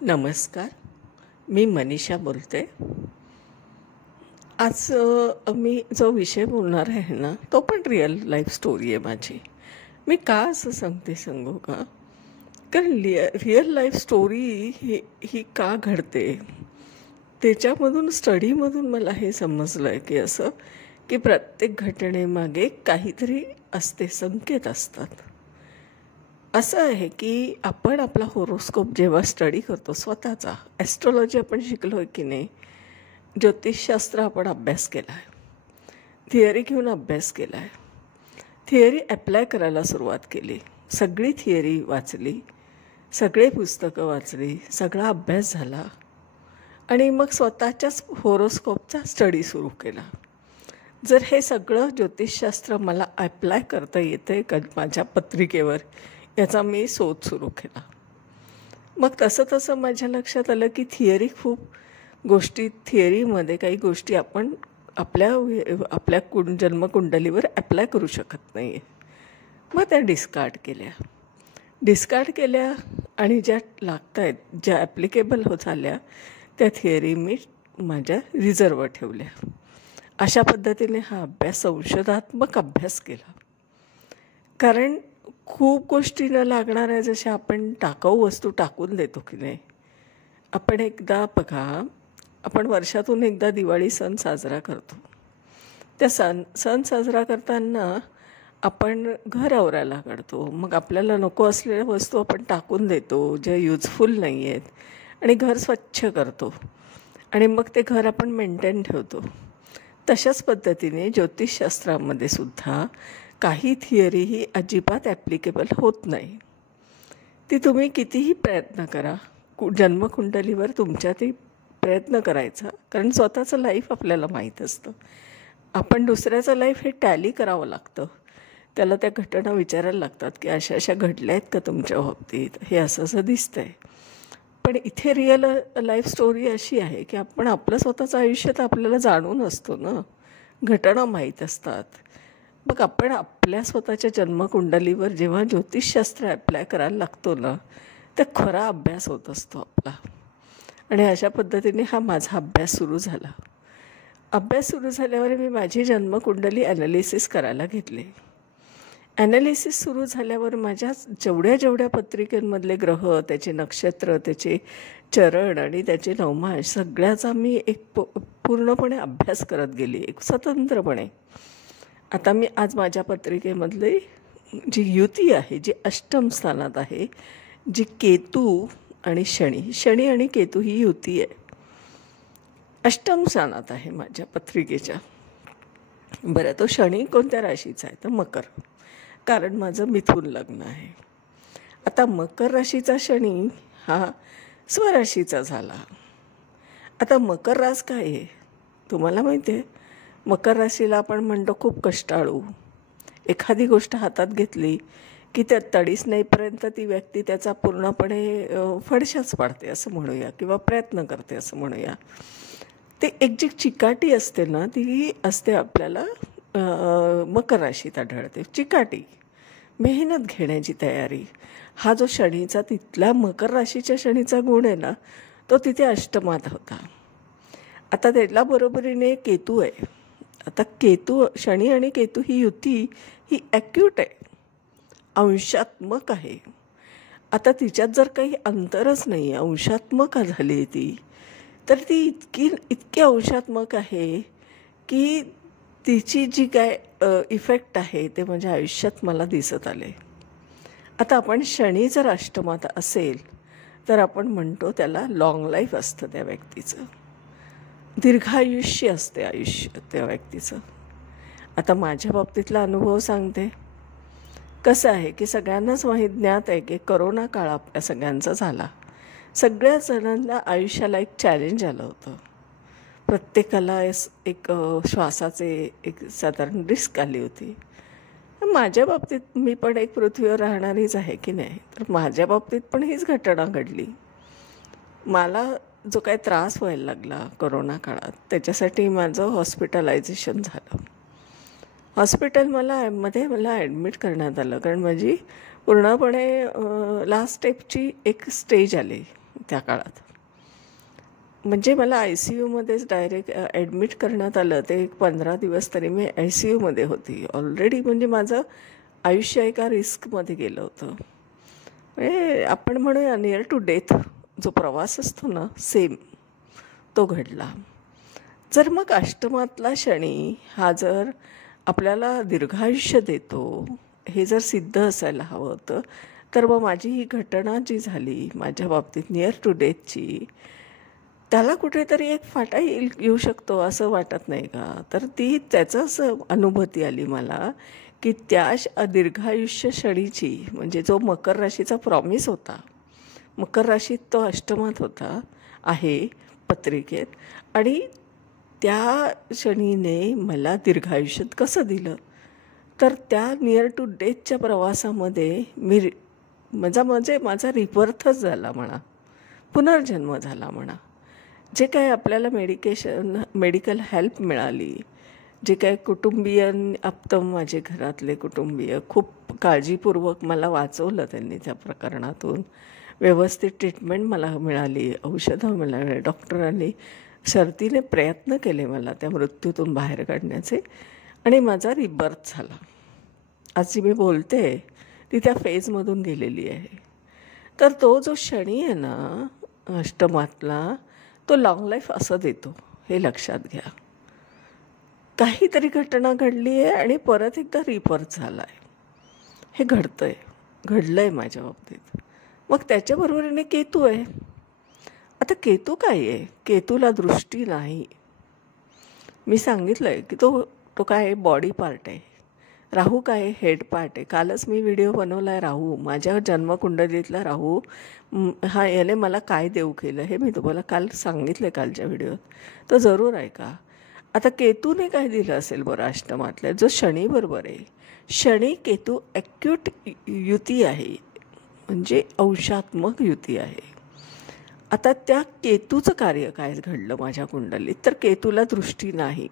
नमस्कार. मी मनीषा बोलते. आज मी जो विषय बोलणार आहे ना, तो पण रिअल लाईफ स्टोरी आहे माझी. मी का असं सांगू का? कारण रिअल लाईफ स्टोरी ही का घडते, त्याच्यामधून स्टडीमधून मला हे समजलं आहे की असं की प्रत्येक घटनेमागे काहीतरी असते, संकेत असतात. असं आहे की आपण आपला होरोस्कोप जेव्हा स्टडी करतो स्वतःचा, ॲस्ट्रॉलॉजी आपण शिकलो आहे की नाही, ज्योतिषशास्त्र आपण अभ्यास केला आहे, थिअरी घेऊन अभ्यास केला आहे, थिअरी ॲप्लाय करायला सुरुवात केली, सगळी थिअरी वाचली, सगळे पुस्तकं वाचली, सगळा अभ्यास झाला आणि मग स्वतःच्याच होरोस्कोपचा स्टडी सुरू केला. जर हे सगळं ज्योतिषशास्त्र मला ॲप्लाय करता येतं आहे का माझ्या पत्रिकेवर, याचा मी शोध सुरू केला. मग तसं माझ्या लक्षात आलं की थिअरीमध्ये काही गोष्टी आपण आपल्या जन्मकुंडलीवर ॲप्लाय करू शकत नाही आहे. मग त्या डिस्कार्ड केल्या आणि ज्या लागत आहेत, ज्या ॲप्लिकेबल झाल्या, त्या थिअरी मी माझ्या रिझर्ववर ठेवल्या. अशा पद्धतीने हा संशोधात्मक अभ्यास केला. कारण खूप गोष्टी न लागणाऱ्या, जशा आपण टाकाऊ वस्तू टाकून देतो की नाही. आपण एकदा बघा, आपण वर्षातून एकदा दिवाळी सण साजरा करतो. त्या सण साजरा करताना आपण घर आवरायला काढतो. मग आपल्याला नको असलेल्या वस्तू आपण टाकून देतो, ज्या युजफुल नाही आहेत, आणि घर स्वच्छ करतो आणि मग ते घर आपण मेंटेन ठेवतो. तशाच पद्धतीने ज्योतिषशास्त्रामध्ये सुद्धा काही थिअरी ही अजिबात ॲप्लिकेबल होत नाही. ती तुम्ही कितीही प्रयत्न करा, जन्मकुंडलीवर तुमच्या ती प्रयत्न करायचा. कारण स्वतःचं लाईफ आपल्याला माहीत असतं. आपण दुसऱ्याचं लाईफ हे टॅली करावं लागतं. त्याला त्या घटना विचारायला लागतात की अशा घडल्या आहेत का तुमच्या बाबतीत, हे असं दिसतं आहे. पण इथे रिअल लाईफ स्टोरी अशी आहे की आपण आपलं स्वतःचं आयुष्य तर आपल्याला जाणून असतो ना, घटना माहीत असतात. मग आपण आपल्या स्वतःच्या जन्मकुंडलीवर जेव्हा ज्योतिषशास्त्र ॲप्लाय करायला लागतो ना, तर खरा अभ्यास होत असतो आपला. आणि अशा पद्धतीने हा माझा अभ्यास सुरू झाला. अभ्यास सुरू झाल्यावर मी माझी जन्मकुंडली ॲनालिसिस करायला घेतले. ॲनालिसिस सुरू झाल्यावर माझ्या जेवढ्या पत्रिकेमधले ग्रह, त्याचे नक्षत्र, त्याचे चरण आणि त्याचे नवमास, सगळ्याचा मी एक पूर्णपणे अभ्यास करत गेली, एक स्वतंत्रपणे. आता मी आज माझ्या पत्रिकेमधली जी युती आहे, जी अष्टम स्थानात आहे, जी केतू आणि शनी आणि केतू ही युती आहे, अष्टम स्थानात आहे माझ्या पत्रिकेच्या. बरं, तो शनी कोणत्या राशीचा आहे? तर मकर. कारण माझं मिथुन लग्न आहे. आता मकर राशीचा शनी हा स्वराशीचा झाला. आता मकर रास काय आहे तुम्हाला माहिती आहे? मकर राशीला आपण म्हणतो खूप कष्टाळू. एखादी गोष्ट हातात घेतली की त्या तडीस नाहीपर्यंत ती व्यक्ती त्याचा पूर्णपणे फडशाच पाडते असं म्हणूया, किंवा प्रयत्न करते असं म्हणूया. ते एक जी चिकाटी असते ना, ती असते आपल्याला मकर राशीत आढळते. चिकाटी, मेहनत घेण्याची तयारी, हा जो शनीचा, तिथला मकर राशीच्या शनीचा गुण आहे ना, तो तिथे अष्टमात होता. आता त्याला बरोबरीने केतू आहे. आता शनी आणि केतू ही युती ही ॲक्यूट आहे, अंशात्मक आहे. आता तिच्यात जर काही अंतरच नाही, अंशात्मक झाली ती, तर ती इतकी अंशात्मक आहे की तिची जी काय इफेक्ट आहे ते माझ्या आयुष्यात मला दिसत आले. आता आपण शनी जर अष्टमात असेल तर आपण म्हणतो त्याला लॉंग लाईफ असतं, त्या व्यक्तीचं दीर्घायुष्य असते आयुष्य त्या व्यक्तीचं. आता माझ्या बाबतीतला अनुभव सांगते. कसं आहे की सगळ्यांनाच ज्ञात आहे की करोना काळ आपल्या सगळ्यांचा झाला. सगळ्या जणांना आयुष्याला एक चॅलेंज आलं होतं. प्रत्येकाला एक श्वासाचे एक साधारण रिस्क आली होती. माझ्या बाबतीत मी पण एक पृथ्वीवर राहणारीच आहे की नाही, तर माझ्या बाबतीत पण हीच घटना घडली. मला जो काही त्रास व्हायला लागला कोरोना काळात, त्याच्यासाठी माझं हॉस्पिटलायझेशन झालं. हॉस्पिटलमध्ये मला ॲडमिट करण्यात आलं, कारण माझी पूर्णपणे लास्ट स्टेपची एक स्टेज आली त्या काळात. म्हणजे मला ICUमध्येच डायरेक्ट ॲडमिट करण्यात आलं. ते 15 दिवस तरी मी ICUमध्ये होती ऑलरेडी. म्हणजे माझं आयुष्य एका रिस्कमध्ये गेलं होतं. म्हणजे आपण म्हणूया नियर टू डेथ जो प्रवास असतो ना, सेम तो घडला. जर मग अष्टमातला शनी हा जर आपल्याला दीर्घायुष्य देतो, हे जर सिद्ध असायला हवं होतं, तर मग माझी ही घटना जी झाली माझ्या बाबतीत नियर टू डेथची, त्याला कुठेतरी एक फाटा येऊ शकतो असं वाटत नाही का? तर त्याचं असं अनुभूती आली मला की त्या दीर्घायुष्य शनीची, म्हणजे जो मकर राशीचा प्रॉमिस होता, मकर राशीत तो अष्टमात होता आहे पत्रिकेत, आणि त्या शनीने मला दीर्घायुष्यात कसं दिलं, तर त्या नियर टू डेथच्या प्रवासामध्ये माझा रिबर्थच झाला म्हणा, पुनर्जन्म झाला म्हणा. जे काही आपल्याला मेडिकल हेल्प मिळाली, जे काही माझे घरातले कुटुंबीय खूप काळजीपूर्वक मला वाचवलं त्यांनी त्या प्रकरणातून. व्यवस्थित ट्रीटमेंट मला मिळाली, औषधं मिळाली, डॉक्टरांनी शर्तीने प्रयत्न केले मला त्या मृत्यूतून बाहेर काढण्याचे, आणि माझा रिबर्थ झाला. आज जी मी बोलते ती त्या फेजमधून गेलेली आहे. तर तो जो शनी आहे ना अष्टमातला, तो लॉंग लाईफ असं देतो, हे लक्षात घ्या. काहीतरी घटना घडली आहे आणि परत एकदा रिबर्थ झाला आहे, हे घडलं आहे माझ्या बाबतीत. मग त्याच्याबरोबरीने केतू आहे. आता केतू काय आहे? केतूला दृष्टी नाही. मी सांगितलं आहे की तो काय आहे, बॉडी पार्ट आहे. राहू काय आहे, हेड पार्ट आहे. कालच मी व्हिडिओ बनवला आहे राहू, माझ्या जन्मकुंडलीतला राहू हा, याने मला काय देऊ केलं हे मी तुम्हाला काल सांगितलं कालच्या व्हिडिओत, तर जरूर ऐका. आता केतूने काय दिलं असेल बरं अष्टमातल्या, जो शनी बरोबर आहे. शनी केतू ॲक्यूट युती आहे, म्हणजे अंशात्मक युती आहे. आता त्या केतूचं कार्य काय घडलं माझ्या कुंडलीत, तर केतूला दृष्टी नाही.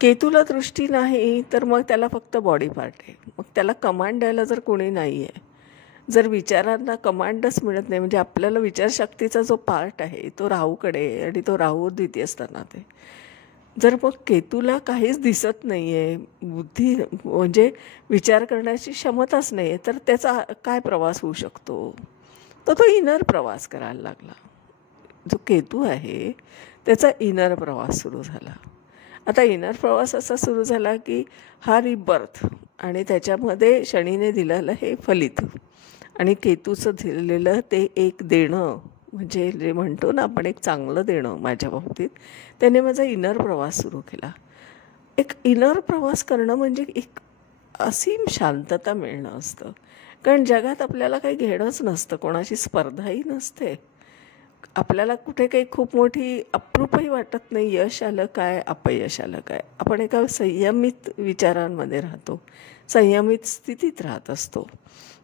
केतूला दृष्टी नाही तर मग त्याला फक्त बॉडी पार्ट आहे. मग त्याला कमांड द्यायला जर कोणी नाही आहे, जर विचारांना कमांडच मिळत नाही, म्हणजे आपल्याला विचारशक्तीचा जो पार्ट आहे तो राहूकडे, आणि तो राहू द्वितीय स्थानात आहे. जर मग केतूला काहीच दिसत नाही आहे, बुद्धी म्हणजे विचार करण्याची क्षमताच नाही आहे, तर त्याचा काय प्रवास होऊ शकतो? तर तो इनर प्रवास करायला लागला. जो केतू आहे त्याचा इनर प्रवास सुरू झाला. आता इनर प्रवास असा सुरू झाला की हा रिबर्थ, आणि त्याच्यामध्ये शनीने दिलेलं हे फलित, आणि केतूचं दिलेलं ते एक देणं, म्हणजे जे म्हणतो ना आपण एक चांगलं देणं. माझ्या बाबतीत त्याने माझा इनर प्रवास सुरू केला. एक इनर प्रवास करणं म्हणजे एक असीम शांतता मिळणं असतं. कारण जगात आपल्याला काही घेणंच नसतं, कोणाची स्पर्धाही नसते, आपल्याला कुठे काही खूप मोठी अप्रूपही वाटत नाही. यश आलं काय, अपयश आलं काय, आपण एका संयमित विचारांमध्ये राहतो, संयमित स्थितीत राहत असतो.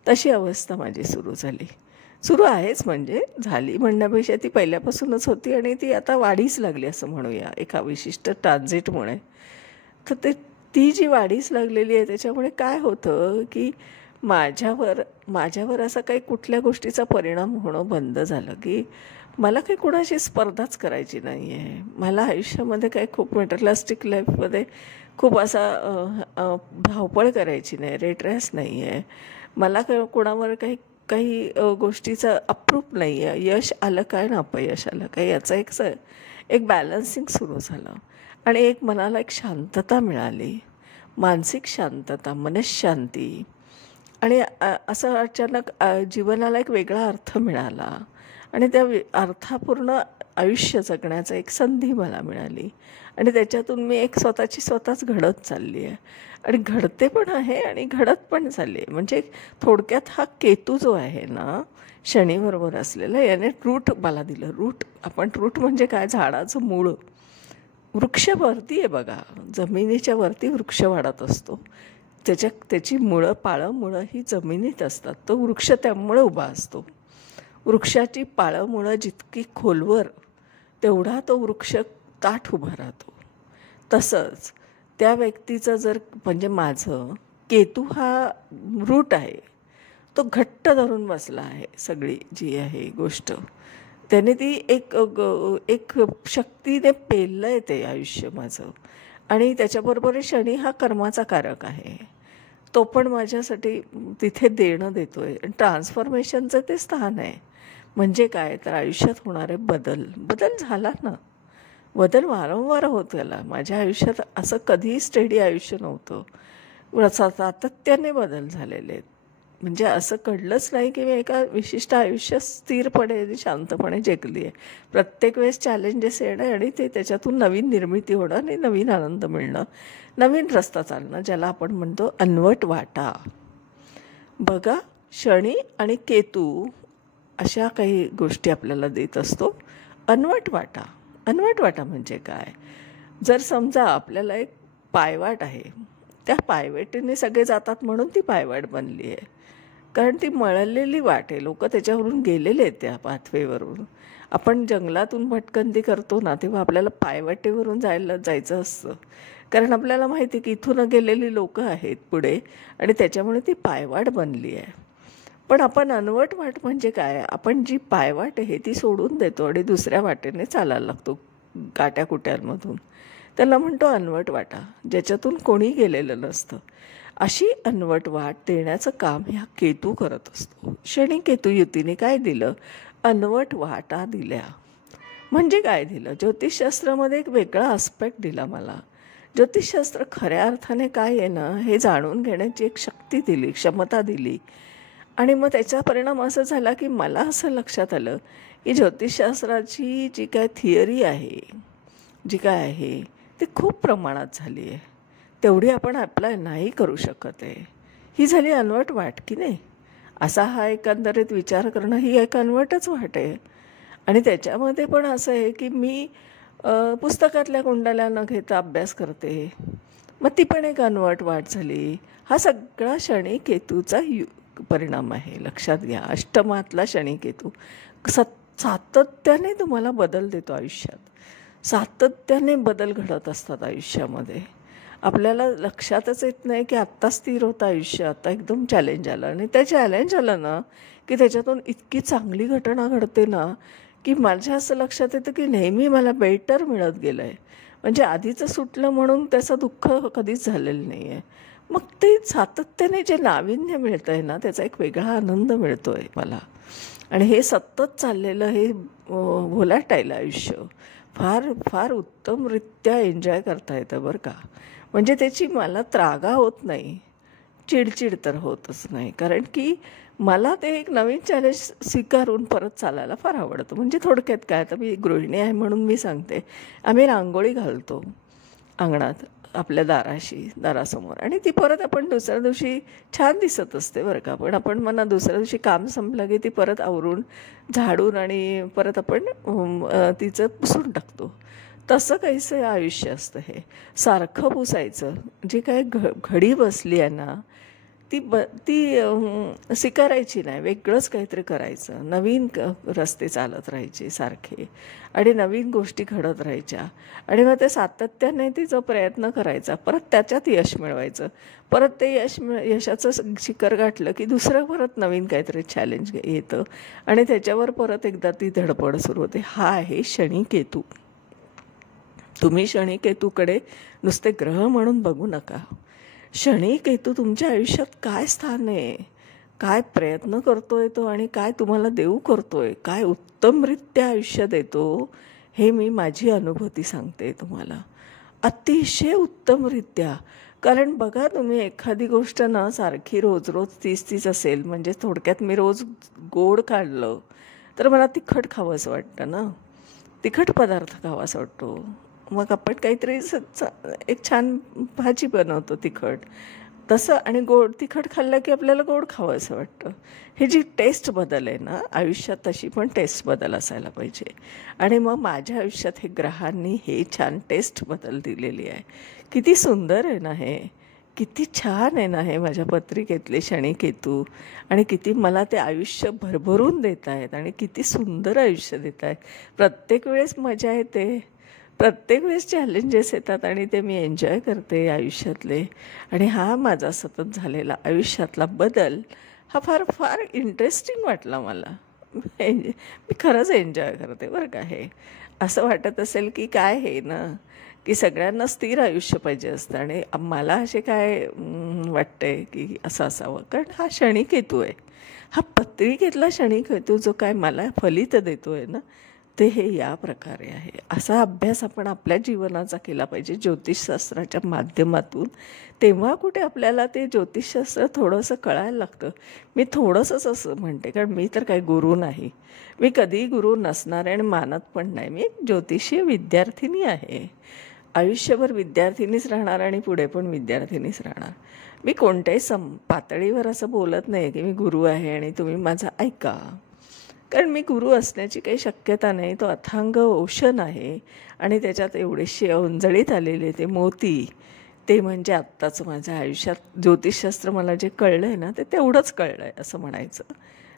तशी अवस्था माझी सुरू आहेच, म्हणजे झाली म्हणण्यापेक्षा ती पहिल्यापासूनच होती, आणि ती आता वाढीच लागली असं म्हणूया एका विशिष्ट ट्रान्झिटमुळे. तर ती जी वाढीच लागलेली आहे त्याच्यामुळे काय होतं की माझ्यावर असा काही कुठल्या गोष्टीचा परिणाम होणं बंद झालं की मला काही कुणाशी स्पर्धाच करायची नाही आहे. मला आयुष्यामध्ये काही खूप मटेरियलिस्टिक लाईफमध्ये खूप असा धावपळ करायची नाही, रेट रेस नाही आहे. मला कोणावर काही गोष्टीचं अप्रूप नाही आहे. यश आलं काय ना अपयश आलं काय, याचा एक बॅलन्सिंग सुरू झालं, आणि एक मनाला एक शांतता मिळाली, मानसिक शांतता, मनःशांती, आणि असं अचानक जीवनाला एक वेगळा अर्थ मिळाला, आणि त्या अर्थपूर्ण आयुष्य जगण्याचा एक संधी मला मिळाली, आणि त्याच्यातून मी एक स्वतःच घडत चालली आहे, आणि घडते पण आहे आणि घडत पण चालली आहे. म्हणजे थोडक्यात हा केतू जो आहे ना शनीबरोबर असलेला, याने रूट मला दिलं. रूट म्हणजे काय, झाडाचं मूळ. वृक्षवरती आहे बघा, जमिनीच्या वरती वृक्ष वाढत असतो, त्याची मुळं ही जमिनीत असतात. तो वृक्ष त्यामुळे उभा असतो. वृक्षाची मुळं जितकी खोलवर तेवढा तो वृक्ष ताठ उभा राहतो. तसंच त्या व्यक्तीचं जर, म्हणजे माझं केतू हा रूट आहे, तो घट्ट धरून बसला आहे. सगळी जी आहे गोष्ट त्याने ती एक शक्तीने पेललं आहे ते आयुष्य माझं. आणि त्याच्याबरोबर शनी हा कर्माचा कारक आहे. तो पण माझ्यासाठी तिथे देणं देतो आहे. ट्रान्सफॉर्मेशनचं ते स्थान आहे. म्हणजे काय तर आयुष्यात होणारे बदल झाला ना. बदल वारंवार होत गेला. माझ्या आयुष्यात असं कधीही स्टेडी आयुष्य नव्हतं. सातत्याने बदल झालेले आहेत. म्हणजे असं कळलंच नाही की मी एका विशिष्ट आयुष्यात स्थिरपणे आणि शांतपणे जगली आहे. प्रत्येक वेळेस चॅलेंजेस येणं आणि ते त्याच्यातून नवीन निर्मिती होणं आणि नवीन आनंद मिळणं, नवीन रस्ता चालणं, ज्याला आपण म्हणतो अन्वट वाटा. बघा, शनी आणि केतू अशा काही गोष्टी आपल्याला देत असतो. अन्वट वाटा म्हणजे काय? जर समजा आपल्याला एक पायवाट आहे, त्या पायवाटेने सगळे जातात म्हणून ती पायवाट बनली आहे. कारण ती मळलेली वाट आहे. लोक त्याच्यावरून गेलेले आहेत त्या पाथवेवरून. आपण जंगलातून भटकंती करतो ना, तेव्हा आपल्याला पायवाटेवरून जायचं असतं. कारण आपल्याला माहिती की इथून गेलेली लोक आहेत पुढे आणि त्याच्यामुळे ती पायवाट बनली आहे. पण आपण अन्वट वाट म्हणजे काय? आपण जी पायवाट आहे ती सोडून देतो आणि दुसऱ्या वाटेने चालायला लागतो काट्याकुट्यांमधून. त्याला म्हणतो अन्वट वाटा, ज्याच्यातून कोणी गेलेलं नसतं. अशी अन्वट वाट देण्याचं काम ह्या केतू करत असतो. शनी केतू युतीने काय दिलं? अन्वट वाटा दिल्या. म्हणजे काय दिलं? ज्योतिषशास्त्रामध्ये एक वेगळा आस्पेक्ट दिला मला. ज्योतिषशास्त्र खऱ्या अर्थाने काय आहे ना, हे जाणून घेण्याची एक शक्ती दिली, क्षमता दिली. आणि मग त्याचा परिणाम असा झाला की मला असं लक्षात आलं की ज्योतिषशास्त्राची जी काय थिअरी आहे, जी काय आहे ती खूप प्रमाणात झाली आहे. तेवढी आपण अप्लाय नाही करू शकत आहे. ही झाली अन्वट वाट की नाही? असा हा एकंदरीत विचार करणं ही एक अन्वटच वाट आहे. आणि त्याच्यामध्ये पण असं आहे की मी पुस्तकातल्या कुंडल्या न घेता अभ्यास करते. मग ती पण एक अन्वट वाट झाली. हा सगळा शनी केतूचा परिणाम आहे. लक्षात घ्या, अष्टमातला शनी केतू सातत्याने तुम्हाला बदल देतो आयुष्यात. सातत्याने बदल घडत असतात आयुष्यामध्ये. आपल्याला लक्षातच येत नाही की आत्ता स्थिर होतं आयुष्य, आता एकदम चॅलेंज आलं. आणि त्या चॅलेंज आलं ना की त्याच्यातून इतकी चांगली घटना घडते ना की माझ्या असं लक्षात येतं की नेहमी मला बेटर मिळत गेलं आहे. म्हणजे आधीचं सुटलं म्हणून त्याचं दुःख कधीच झालेलं नाही आहे. मग ते सातत्याने जे नाविन्य मिळतं आहे ना, त्याचा एक वेगळा आनंद मिळतो आहे मला. आणि हे सतत चाललेलं हे व्होलॅटाईल आयुष्य फार फार उत्तमरित्या एन्जॉय करता येतं बरं का. म्हणजे त्याची मला त्रागा होत नाही, चिडचिड तर होतच नाही. कारण की मला ते एक नवीन चॅलेंज स्वीकारून परत चालायला फार आवडतं. म्हणजे थोडक्यात काय, आता मी गृहिणी आहे म्हणून मी सांगते, आम्ही रांगोळी घालतो अंगणात आपल्या दारासमोर आणि ती परत आपण दुसऱ्या दिवशी छान दिसत असते बरं का. पण आपण म्हणा दुसऱ्या दिवशी काम संपलं की ती परत आवरून झाडून आणि परत आपण तिचं पुसून टाकतो. तसं काहीसं आयुष्य असतं हे. सारखं पुसायचं. जी काय घडी बसली आहे ना ती स्वीकारायची नाही. वेगळंच काहीतरी करायचं. नवीन रस्ते चालत राहायचे सारखे आणि नवीन गोष्टी घडत राहायच्या. आणि मग ते सातत्याने तिचा प्रयत्न करायचा, परत त्याच्यात यश मिळवायचं. परत ते यशाचं शिखर गाठलं की दुसरं परत नवीन काहीतरी चॅलेंज येतं आणि त्याच्यावर परत एकदा ती धडपड सुरू होते. हा आहे शनी केतू. तुम्ही शनी केतूकडे नुसते ग्रह म्हणून बघू नका. शनी केतू तुमच्या आयुष्यात काय स्थान आहे, काय प्रयत्न करतोय तो आणि काय तुम्हाला देऊ करतोय, काय उत्तमरित्या आयुष्य देतो, हे मी माझी अनुभूती सांगते तुम्हाला. अतिशय उत्तमरित्या. कारण बघा, तुम्ही एखादी गोष्ट ना सारखी रोज तीच असेल, म्हणजे थोडक्यात मी रोज गोड काढलं तर मला तिखट खावंसं वाटतं ना, तिखट पदार्थ खावासा वाटतो. मग आपण काहीतरी एक छान भाजी बनवतो तिखट तसं, आणि तिखट खाल्लं की आपल्याला गोड खावं असं वाटतं. ही जी टेस्ट बदल आहे ना आयुष्यात, तशी पण टेस्ट बदल असायला पाहिजे. आणि मग माझ्या आयुष्यात हे ग्रहांनी हे छान टेस्ट बदल दिलेली आहे. किती सुंदर आहे ना हे, किती छान आहे ना हे माझ्या पत्रिकेतले शनी केतू. आणि किती मला ते आयुष्य भरभरून देत आहेत आणि किती सुंदर आयुष्य देत आहेत. प्रत्येक वेळेस मजा येते, प्रत्येक वेळेस चॅलेंजेस येतात आणि ते मी एन्जॉय करते आयुष्यातले. आणि हा माझा सतत झालेला आयुष्यातला बदल हा फार फार इंटरेस्टिंग वाटला मला. मी खरंच एन्जॉय करते बरं का हे. असं वाटत असेल की काय हे ना, की सगळ्यांना स्थिर आयुष्य पाहिजे असतं आणि मला असे काय वाटतंय की असं असावं, कारण हा क्षणिक हेतू आहे. हा पत्रिकेतला क्षणिक हेतू जो काय मला फलित देतो आहे ना, ते हे या प्रकारे आहे. असा अभ्यास आपण आपल्या जीवनाचा केला पाहिजे ज्योतिषशास्त्राच्या माध्यमातून. तेव्हा कुठे आपल्याला ते ज्योतिषशास्त्र थोडंसं कळायला लागतं. मी थोडंसंच असं म्हणते, कारण मी तर काही गुरु नाही. मी कधीही गुरु नसणार आहे आणि मानत पण नाही. मी एक ज्योतिषीय विद्यार्थिनी आहे. आयुष्यभर विद्यार्थिनीच राहणार आणि पुढे पण विद्यार्थिनीच राहणार. मी कोणत्याही पातळीवर असं बोलत नाही की मी गुरु आहे आणि तुम्ही माझं ऐका. कारण मी गुरु असण्याची काही शक्यता नाही. तो अथांग ओशन आहे आणि त्याच्यात एवढेशी ओंजळीत आलेले ते मोती, ते म्हणजे आत्ताचं माझ्या आयुष्यात ज्योतिषशास्त्र मला जे कळलं आहे ना, ते तेवढंच कळलं आहे असं म्हणायचं.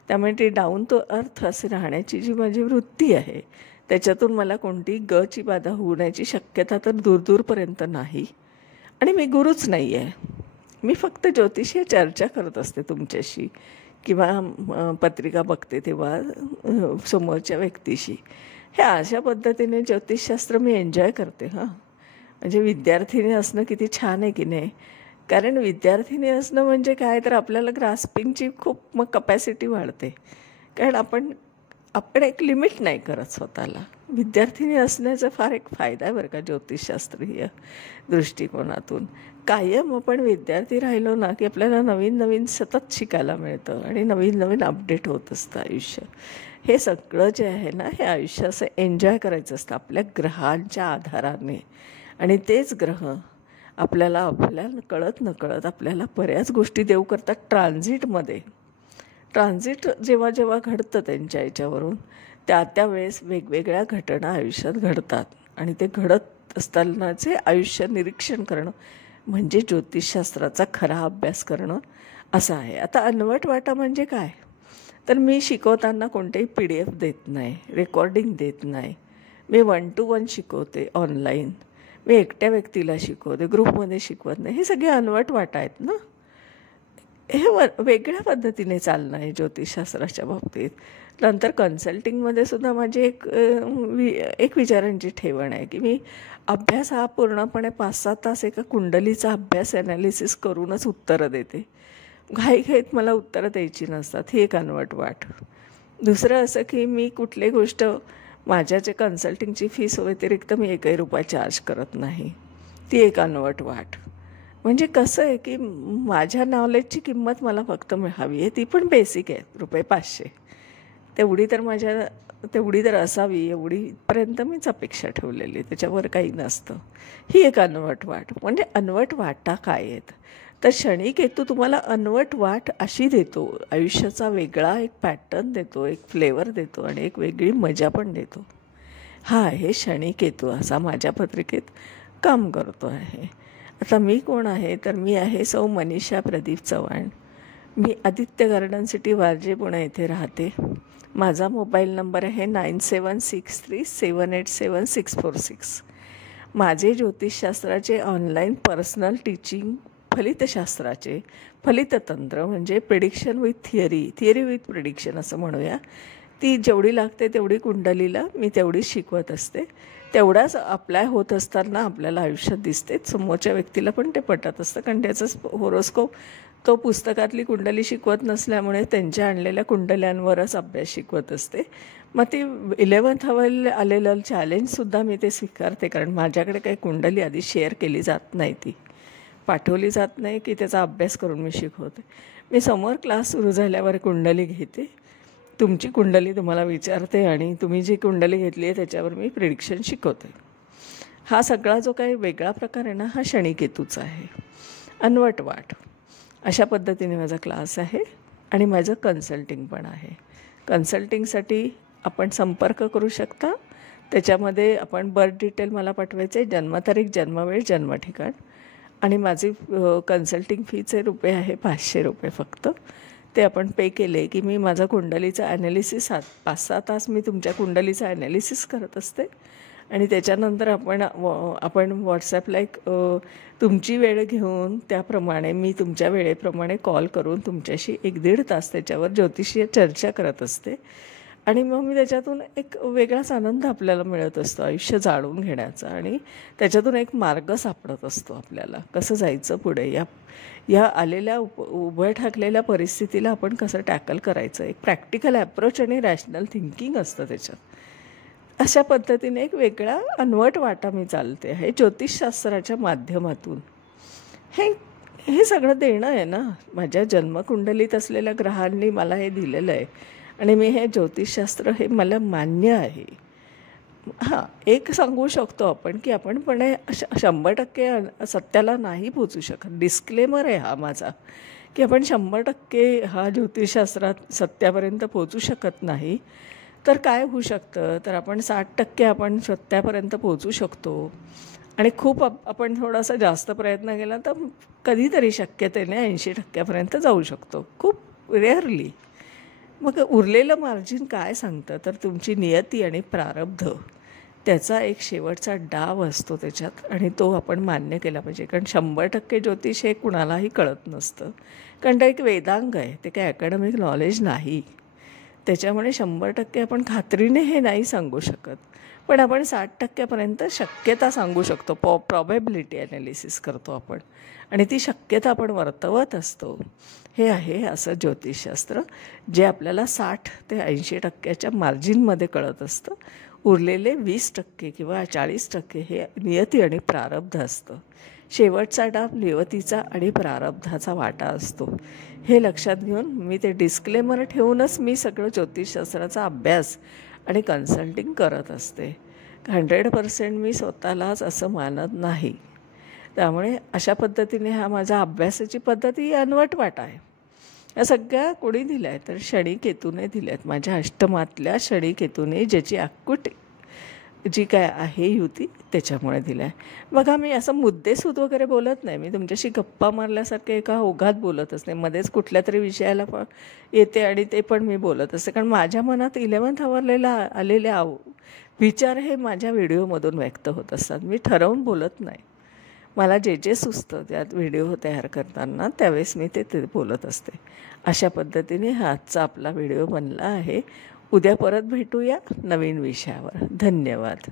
त्यामुळे ती डाऊन टू अर्थ असे राहण्याची जी माझी वृत्ती आहे, त्याच्यातून मला कोणतीही गची बाधा होण्याची शक्यता तर दूरपर्यंत नाही. आणि मी गुरुच नाही आहे. मी फक्त ज्योतिषीय चर्चा करत असते तुमच्याशी किंवा पत्रिका बघते तेव्हा समोरच्या व्यक्तीशी. हे अशा पद्धतीने ज्योतिषशास्त्र मी एन्जॉय करते. म्हणजे विद्यार्थिनी असणं किती छान आहे की नाही. कारण विद्यार्थिनी असणं म्हणजे काय, तर आपल्याला ग्रास्पिंगची खूप मग कपॅसिटी वाढते. कारण आपण एक लिमिट नाही करत स्वतःला. विद्यार्थिनी असण्याचा फार एक फायदा आहे बरं का ज्योतिषशास्त्रीय दृष्टिकोनातून. कायम आपण विद्यार्थी राहिलो ना की आपल्याला नवीन नवीन सतत शिकायला मिळतं आणि नवीन नवीन अपडेट होत असतं आयुष्य. हे सगळं जे आहे ना, हे आयुष्य असं एन्जॉय करायचं असतं आपल्या ग्रहांच्या आधाराने. आणि तेच ग्रह आपल्याला कळत नकळत आपल्याला बऱ्याच गोष्टी देऊ करतात. ट्रान्झिट जेव्हा जेव्हा घडतं त्यांच्या याच्यावरून, त्या वेळेस वेगवेगळ्या घटना आयुष्यात घडतात आणि ते घडत असतानाचे आयुष्य निरीक्षण करणं म्हणजे ज्योतिषशास्त्राचा खरा अभ्यास करणं असं आहे. आता अनवट वाटा म्हणजे काय, तर मी शिकवताना कोणतेही PDF देत नाही, रेकॉर्डिंग देत नाही. मी 1 to 1 शिकवते ऑनलाईन. मी एकट्या व्यक्तीला शिकवते, ग्रुपमध्ये शिकवत नाही. हे सगळे अनवट वाटा आहेत ना. हे वेगळ्या पद्धतीने चालणं आहे ज्योतिषशास्त्राच्या बाबतीत. नंतर कन्सल्टिंगमध्ये सुद्धा माझी एक विचारांची ठेवण आहे की मी अभ्यास हा पूर्णपणे 5-6 तास एका कुंडलीचा अभ्यास ॲनालिसिस करूनच उत्तरं देते. घाईघाईत मला उत्तरं द्यायची नसतात. ही एक अनवट वाट. दुसरं असं की मी कुठली गोष्ट, माझ्या जे कन्सल्टिंगची फीस व्यतिरिक्त मी एकही रुपया चार्ज करत नाही. ती एक अनवट वाट. म्हणजे कसं आहे की माझ्या नॉलेजची किंमत मला फक्त हवी आहे, ती पण बेसिक आहे, ₹500. तेवढी तर असावी, एवढीपर्यंत मीच अपेक्षा ठेवलेली, त्याच्यावर काही नसतं. ही एक अनवट वाट. म्हणजे अनवट वाटा काय आहेत, तर क्षणिक हेतू तुम्हाला अनवट वाट अशी देतो, आयुष्याचा वेगळा एक पॅटर्न देतो, एक फ्लेवर देतो आणि एक वेगळी मजा पण देतो. हा आहे क्षणिक हेतू, असा माझ्या पत्रिकेत काम करतो आहे. आता मी कोण आहे, तर मी आहे सौ मनीषा प्रदीप चव्हाण. मी आदित्य गार्डन सिटी, वारजे, पुणे येथे राहते. माझा मोबाईल नंबर आहे 9763787646. माझे ज्योतिषशास्त्राचे ऑनलाईन पर्सनल टीचिंग, फलितशास्त्राचे फलिततंत्र म्हणजे prediction with theory with prediction असं म्हणूया. ती जेवढी लागते तेवढी कुंडलीला मी तेवढीच शिकवत असते. तेवढाच अप्लाय होत असताना आपल्याला आयुष्यात दिसते. समोरच्या व्यक्तीला पण ते पटत असतं, कारण त्याचं होरोस्कोप तो पुस्तकातली कुंडली शिकवत नसल्यामुळे त्यांच्या आणलेल्या कुंडल्यांवरच अभ्यास शिकवत असते. मग ती 11th हॉवर आलेलं चॅलेंजसुद्धा मी ते स्वीकारते, कारण माझ्याकडे काही कुंडली आधी शेअर केली जात नाही, ती पाठवली जात नाही की त्याचा अभ्यास करून मी शिकवते. मी समोर क्लास सुरू झाल्यावर कुंडली घेते, तुमची कुंडली तुम्हाला विचारते आणि तुम्ही जी कुंडली घेतली आहे त्याच्यावर मी प्रिडिक्शन शिकवते. हा सगळा जो काही वेगळा प्रकार आहे ना, हा क्षणिक हेतूचा आहे, अनवट वाट. अशा पद्धतीने माझा क्लास आहे आणि माझं कन्सल्टिंग पण आहे. कन्सल्टिंगसाठी आपण संपर्क करू शकता. त्याच्यामध्ये आपण बर्थ डिटेल मला पाठवायचे, जन्मतारीख, जन्मवेळ, जन्मठिकाण. आणि माझी कन्सल्टिंग फीचे रुपये आहे ₹500 फक्त. ते आपण पे केले की मी माझा कुंडलीचा ॲनालिसिस 5-6 तास मी तुमच्या कुंडलीचा ॲनालिसिस करत असते आणि त्याच्यानंतर आपण व्हॉट्सॲपला एक तुमची वेळ घेऊन त्याप्रमाणे मी तुमच्या वेळेप्रमाणे कॉल करून तुमच्याशी 1-1.5 तास त्याच्यावर ज्योतिषीय चर्चा करत असते. आणि मग मी त्याच्यातून एक वेगळाच आनंद आपल्याला मिळत असतो आयुष्य जाणून घेण्याचा, आणि त्याच्यातून एक मार्ग सापडत असतो आपल्याला कसं जायचं पुढे. या आलेल्या उभ्या ठाकलेल्या परिस्थितीला आपण कसं टॅकल करायचं, एक प्रॅक्टिकल ॲप्रोच आणि रॅशनल थिंकिंग असतं त्याच्यात. अशा पद्धतीने एक वेगळा अनवट वाटा मी चालते आहे ज्योतिषशास्त्राच्या माध्यमातून. हे हे सगळं देणं आहे ना, माझ्या जन्मकुंडलीत असलेल्या ग्रहांनी मला हे दिलेलं आहे, आणि मी हे ज्योतिषशास्त्र हे मला मान्य आहे. हां, एक सांगू शकतो आपण की आपण पण 100% सत्याला नाही पोचू शकत. डिस्क्लेमर आहे हा माझा, की आपण 100% हा ज्योतिषशास्त्रात सत्यापर्यंत पोचू शकत नाही. तर काय होऊ शकतं, तर आपण 60% आपण सत्यापर्यंत पोचू शकतो, आणि खूप आपण थोडासा जास्त प्रयत्न केला तर कधीतरी शक्यतेने 80% जाऊ शकतो, खूप रेअरली. मग उरलेलं मार्जिन काय सांगतं, तर तुमची नियती आणि प्रारब्ध त्याचा एक शेवटचा डाव असतो त्याच्यात, आणि तो आपण मान्य केला पाहिजे. कारण 100% ज्योतिष हे कुणालाही कळत नसतं, कारण ते एक वेदांग आहे, ते काही अकॅडमिक नॉलेज नाही. त्याच्यामुळे 100% आपण खात्रीने हे नाही सांगू शकत, पण आपण 60%पर्यंत शक्यता सांगू शकतो. प्रॉबॅबिलिटी ॲनालिसिस करतो आपण, आणि ती शक्यता आपण वर्तवत असतो. हे आहे असं ज्योतिषशास्त्र, जे आपल्याला 60 ते 80% मार्जिनमध्ये कळत असतं. उरलेले 20% किंवा 40% हे नियती आणि प्रारब्ध असतं. शेवटचा डाव नियतीचा आणि प्रारब्धाचा वाटा असतो. हे लक्षात घेऊन मी ते डिस्क्लेमर ठेवूनच मी सगळं ज्योतिषशास्त्राचा अभ्यास आणि कन्सल्टिंग करत असते. 100% मी स्वतःलाच असं मानत नाही. त्यामुळे अशा पद्धतीने हा माझा अभ्यासाची पद्धत ही अनवट वाटा आहे. या सगळ्या कोणी दिल्या आहेत, तर शनी केतूने दिल्या आहेत. माझ्या अष्टमातल्या शनी केतूने, ज्याची अक्कूट जी काय आहे युती त्याच्यामुळे दिलं आहे. बघा, मी असं मुद्देसूद वगैरे बोलत नाही. मी तुमच्याशी गप्पा मारल्यासारखे एका ओघात बोलतच नाही. मध्येच कुठल्या तरी विषयाला पण येते आणि ते पण मी बोलत असते, कारण माझ्या मनात 11th आवरलेला आलेले विचार हे माझ्या व्हिडिओमधून व्यक्त होत असतात. मी ठरवून बोलत नाही. मला जे सुचतं त्यात व्हिडिओ तयार करताना त्यावेळेस मी ते बोलत असते. अशा पद्धतीने हा आजचा आपला व्हिडिओ बनला आहे. उद्या परत भेटूया नवीन विषयावर. धन्यवाद.